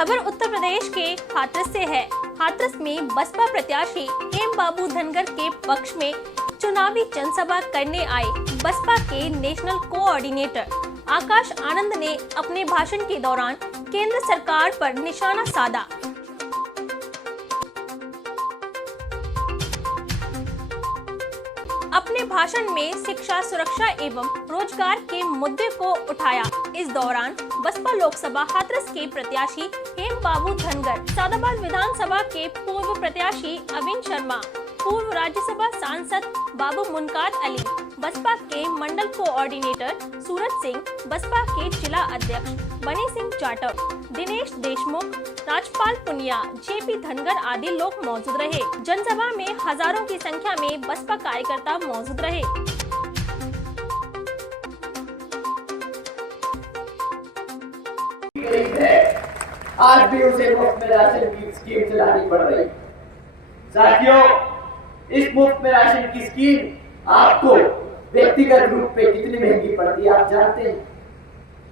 खबर उत्तर प्रदेश के हाथरस से है। हाथरस में बसपा प्रत्याशी हेम बाबू धनगर के पक्ष में चुनावी जनसभा करने आए बसपा के नेशनल कोऑर्डिनेटर आकाश आनंद ने अपने भाषण के दौरान केंद्र सरकार पर निशाना साधा। अपने भाषण में शिक्षा, सुरक्षा एवं रोजगार के मुद्दे को उठाया। इस दौरान बसपा लोकसभा हाथरस के प्रत्याशी हेम बाबू धनगर, सादाबाद विधानसभा के पूर्व प्रत्याशी अविन शर्मा, पूर्व राज्यसभा सांसद बाबू मुनकात अली, बसपा के मंडल कोऑर्डिनेटर सूरज सिंह, बसपा के जिला अध्यक्ष बनी सिंह जाटव, दिनेश देशमुख, राजपाल पुनिया, जेपी धनगर आदि लोग मौजूद रहे। जनसभा में हजारों की संख्या में बसपा कार्यकर्ता मौजूद रहे। आज भी उसे मुफ्त में राशन की स्कीम चलानी पड़ रही। साथियों, इस मुफ्त में राशन की स्कीम आपको व्यक्तिगत रूप पे कितनी महंगी पड़ती है आप जानते हैं।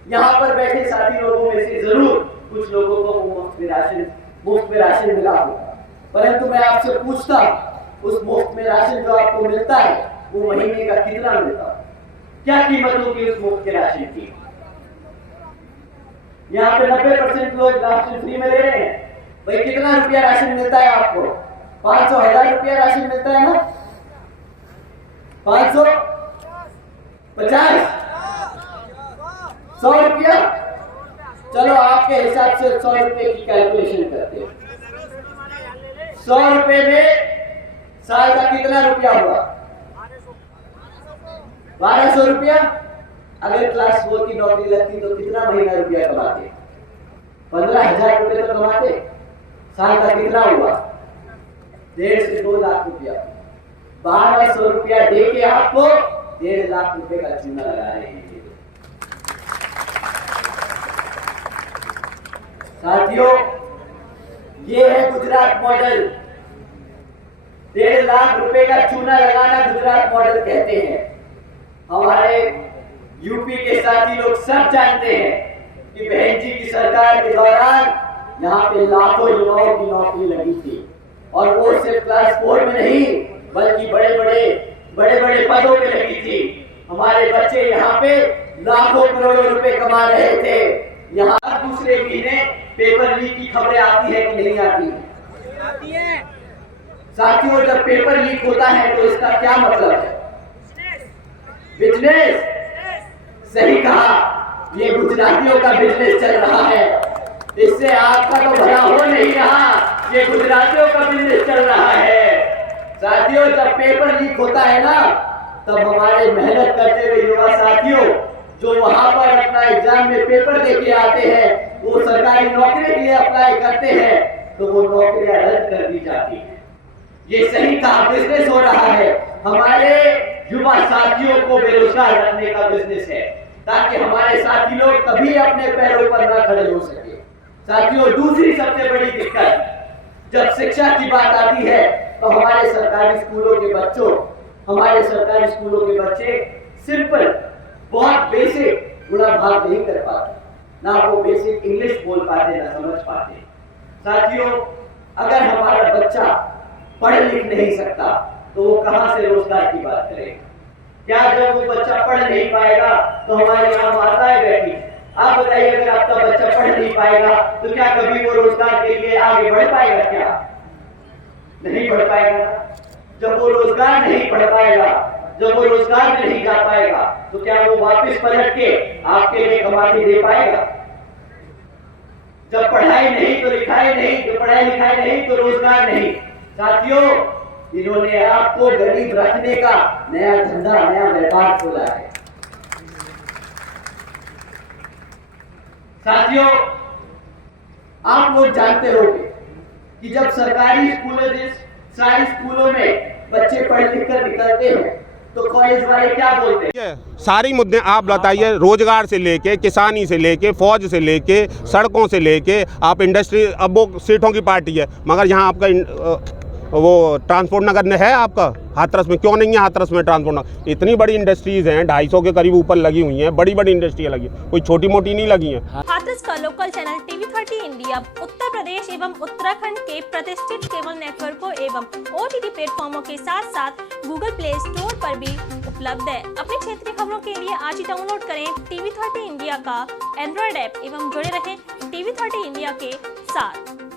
यहाँ पर बैठे साथी लोगों में से जरूर कुछ लोगों को वो मुफ्त में राशन मिला होगा, परंतु मैं आपसे पूछता हूँ उस मुफ्त में राशन जो आपको मिलता है वो महीने का कितना मिलता है? क्या कीमत होगी उस मुफ्त के राशन की? यहाँ पे 90% लोग राशन फ्री में ले रहे हैं। भाई कितना रुपया राशन मिलता है आपको? 500-1000 रुपया राशन मिलता है ना? 500, 50, 100 रुपया। चलो आपके हिसाब से 100 रुपए की कैलकुलेशन करते हैं। 100 रुपए में साल का कितना रुपया हुआ? 1200 रुपया। अगर क्लास 4 की नौकरी लगती तो कितना महीना रुपया कमाते? 15,000 रुपए तो कमाते। साल का कितना हुआ? 1.5 से 2 लाख रुपया। 1200 रुपया दे के आपको 1.5 लाख रुपए का चूना लगा रहे हैं। साथियों, ये है गुजरात मॉडल। 1.5 लाख रुपए का चूना लगाना गुजरात मॉडल कहते हैं। हमारे यूपी के साथी लोग सब जानते हैं कि बहन जी की सरकार के दौरान यहाँ पे लाखों युवाओं की नौकरी लगी थी, और वो सिर्फ क्लास 4 में नहीं बल्कि बड़े बड़े पदों पे लगी थी। हमारे बच्चे यहाँ पे लाखों करोड़ों रुपए कमा रहे थे। यहाँ दूसरे महीने पेपर लीक की खबरें आती है कि नहीं आती? आती है। साथियों, जब पेपर लीक होता है तो इसका क्या मतलब है? बिजनेस। सही कहा, ये गुजरातियों का बिजनेस चल रहा है। इससे आपका तो भला हो नहीं रहा, ये गुजरातियों का बिजनेस चल रहा है। साथियों, जब पेपर लीक होता है ना, तब हमारे मेहनत करते हुए युवा साथियों जो वहां पर अपना एग्जाम में पेपर देके आते हैं, वो सरकारी नौकरी के लिए अप्लाई करते हैं तो वो नौकरियां रद्द कर दी जाती है। ये सही कहा, बिजनेस हो रहा है। हमारे युवा साथियों को बेरोजगार रखने का बिजनेस है, ताकि हमारे साथी लोग कभी अपने पैरों पर न खड़े हो सके। साथियों, दूसरी सबसे बड़ी दिक्कत जब शिक्षा की बात आती है तो हमारे सरकारी स्कूलों के बच्चे सिंपल, बहुत बेसिक गुणा भाग नहीं कर पाते, ना वो बेसिक इंग्लिश बोल पाते, ना समझ पाते। साथियों, अगर हमारा बच्चा पढ़ लिख नहीं सकता तो वो कहां से रोजगार की बात करेगा? क्या जब वो बच्चा पढ़ नहीं पाएगा तो हमारे यहाँ माताएं बैठी, आप बताइए, अगर आपका बच्चा पढ़ नहीं पाएगा तो क्या कभी वो रोजगार के लिए आगे बढ़ पाएगा? क्या नहीं बढ़ पाएगा। जब वो रोजगार नहीं पढ़ पाएगा, जब वो रोजगार में नहीं जा पाएगा तो क्या वो वापस पलट के आपके लिए कमा के दे पाएगा? जब पढ़ाई नहीं तो लिखाई नहीं, जब पढ़ाई लिखाई नहीं तो रोजगार नहीं। साथियों, इन्होंने आपको गरीब रखने का नया धंधा, नया व्यापार खोला है। साथियों, आप लोग जानते होंगे कि जब सरकारी स्कूलों में बच्चे पढ़ लिख कर निकलते हैं तो कॉलेज वाले क्या बोलते हैं? सारी मुद्दे आप बताइए, रोजगार से लेके, किसानी से लेके, फौज से लेके, सड़कों से लेके, आप इंडस्ट्री, अब वो सीटों की पार्टी है, मगर यहाँ आपका वो ट्रांसपोर्ट नगर में है आपका हाथरस में, क्यों नहीं है हाथरस में ट्रांसपोर्ट नगर? इतनी बड़ी इंडस्ट्रीज़ हैं, 250 के करीब ऊपर लगी हुई हैं, बड़ी बड़ी इंडस्ट्रियाँ लगी हैं, कोई छोटी मोटी नहीं लगी हैं। हाथरस का local channel TV30 India Uttar Pradesh एवं उत्तराखंड के प्रतिष्ठित केबल नेटवर्कों एवं OTT प्लेटफॉर्मों के साथ साथ गूगल प्ले स्टोर पर भी उपलब्ध है। अपने क्षेत्रीय खबरों के लिए आज ही डाउनलोड करें TV30 इंडिया का एंड्रॉयड ऐप एवं जुड़े रहें TV30 इंडिया के साथ।